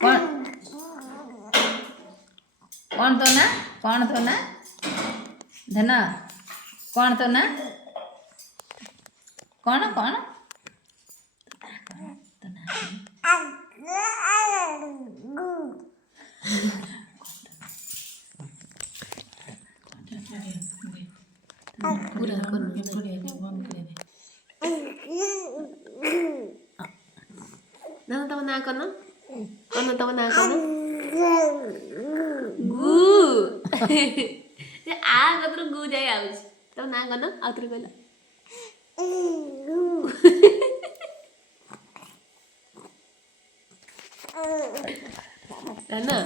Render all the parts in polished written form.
कौन कौन तो ना कौन तो ना धना कौन तो ना कौन कौन पूरा कौन ना तब ना कौन तब ना कौन गु आ कतर गु जाय आउछ तब ना कौन आउतर कहला ना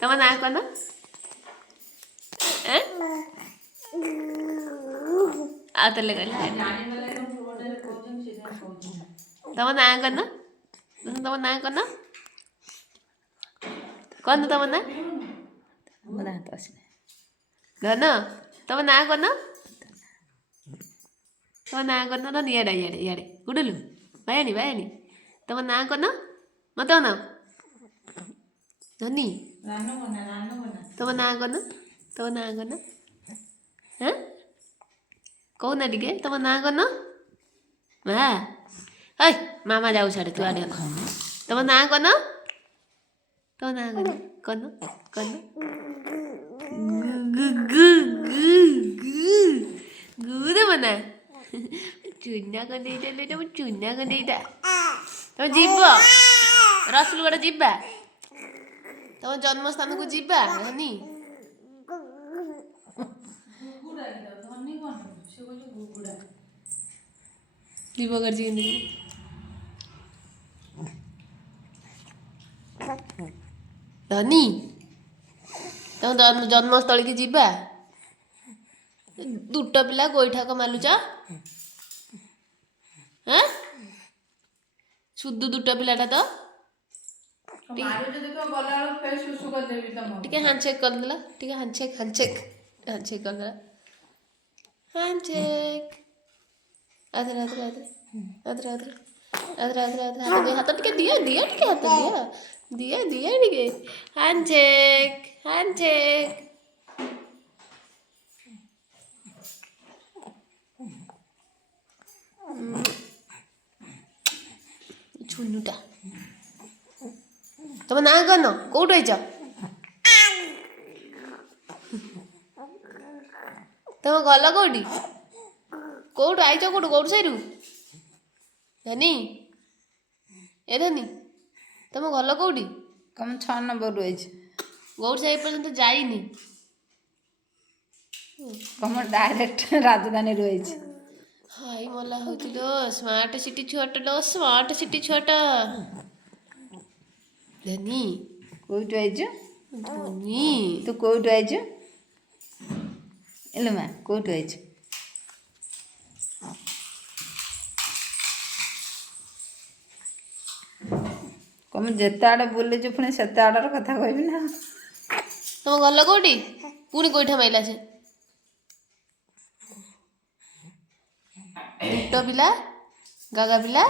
तब ना कौन आउतर कहला तब ना कौन तब ना कौन तब ना बना तो असने धन तब ना कौन तब ना कौन ना याडे याडे याडे गुडलु बायानी बायानी तब ना कौन मत ना धनी तब ना कौन हाँ कौन टिके तब ना कौन मा ऐ मामा जाऊ छाड़े तू आड़े तब ना कौन कौन गु गु गु गु गु तो बना चुना कर दे चले तो चुना कर दे तो जीव रसलगड़ जीवा तुम जन्मस्थान को जीवा धनी जीव कर धनी तुम जन्मस्थल की जीवा दुट पिला गोईठा को मालुच हाँ शुद्ध दुट पिलाटा तो टिके हैंडशेक कर देला टिके हैंडशेक हैंडशेक हैंडशेक कर देला हैंडशेक आदर आदर आदर आदर आदर आदर आदर आदर हाथ टिके दिया दिया टिके हाथ दिया दिया दिया टिके हैंडशेक हैंडशेक छुनुटा तुम ना कौन कौट तुम गल कौटी कौट आईच कौट कौट साइरु धनी ए धनी तुम गल कौटी कम 6 नंबर रही गौर साई पर्यंत जाइनी कम डायरेक्ट राजधानी रही हाई मला होती लो स्मार्ट सिटी छुआटा लो स्मार्ट सिटी छुआटा धनी कोईटु आइजु धनी तू कोईटु आइजु इलो मा कोईटु आइजु कम जेते आड़े बुलीजु पुणी सेते आड़र कथा कहबी ना तुम गल कौटी पुणी गोईठा माइला से दुट पिला गागा पिला